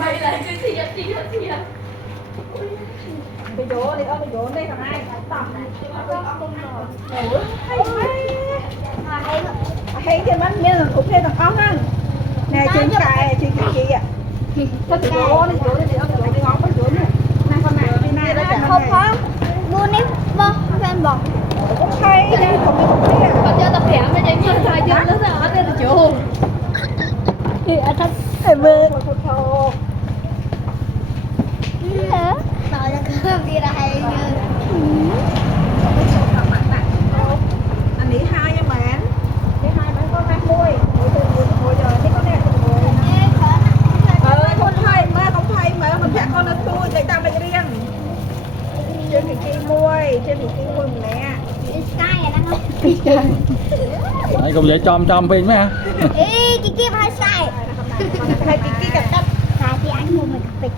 mày lại cái gì Bây giờ đi ôm bây giờ đây thằng ai tầm hay cái bánh miếng là cũng thêm thằng ốc ăn nè chuyện cài chuyện chị ạ có chị vô đi chỗ đi ôm chỗ đi ngon có chỗ này nay con này đi nay đó không có buôn nếp bơ fan bò cũng hay đây không biết cái còn chưa tập hẻm với anh chưa thay chưa nữa sao ở đây là chỗ thì ở thật em ơi một thô rồi là cứ đi ra hay anh nghĩ hai nha bạn đi hai bạn con đang môi ngồi giờ thấy con này không thay mà mình chắc con nó thui để tao mình riêng trên thì kia môi trên thì kia môi nè sky à đang Đấy, cũng vậy chom pin mấy hả? ê chị kia hai sky hai kia cặp cặp hai chị anh mua mình bịch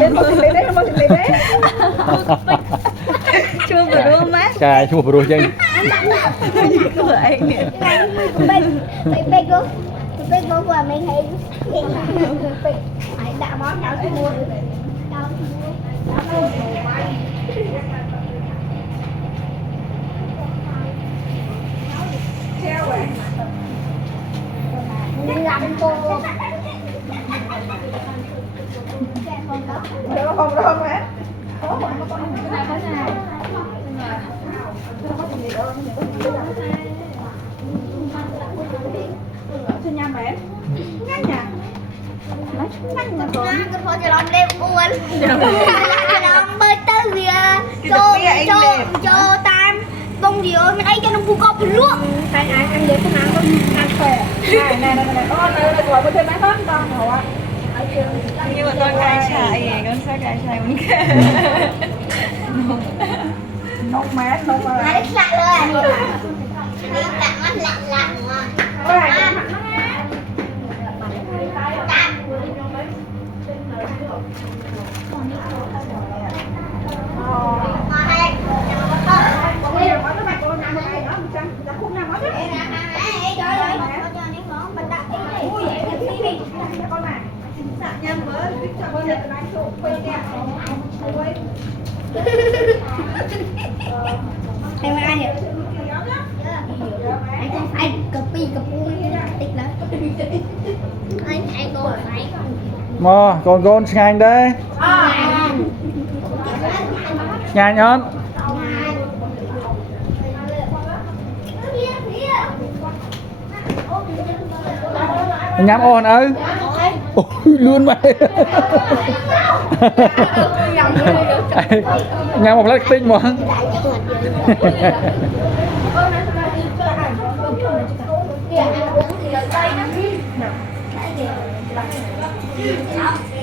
lên một thịt đấy chưa vừa đúng không má Cài chua bự chân. của anh nè bịch vô qua mình thấy phải đã món nào thì mua treo vậy làm cô không má xin nha mẹ ngắn nha cái thôi cho lòng đêm buồn lòng bơi tới việc cho tam bông gì ơi mình ấy cho nó cu cọp luôn hai ai ăn vậy cũng ăn khỏe này con này gọi một thêm mấy hết con hả nhưng mà con cay xài con sẽ cay xài mình nốt mát nốt mà ai lạเลยđi tặng mắt lạ em ai nhỉ anh copy tích lắm anh cô phải Mò, con ngành đây. Ngành hơn. Nhắm ồn ư. Ôi, luôn mày. Nhắm một lát tinh mà. Yeah.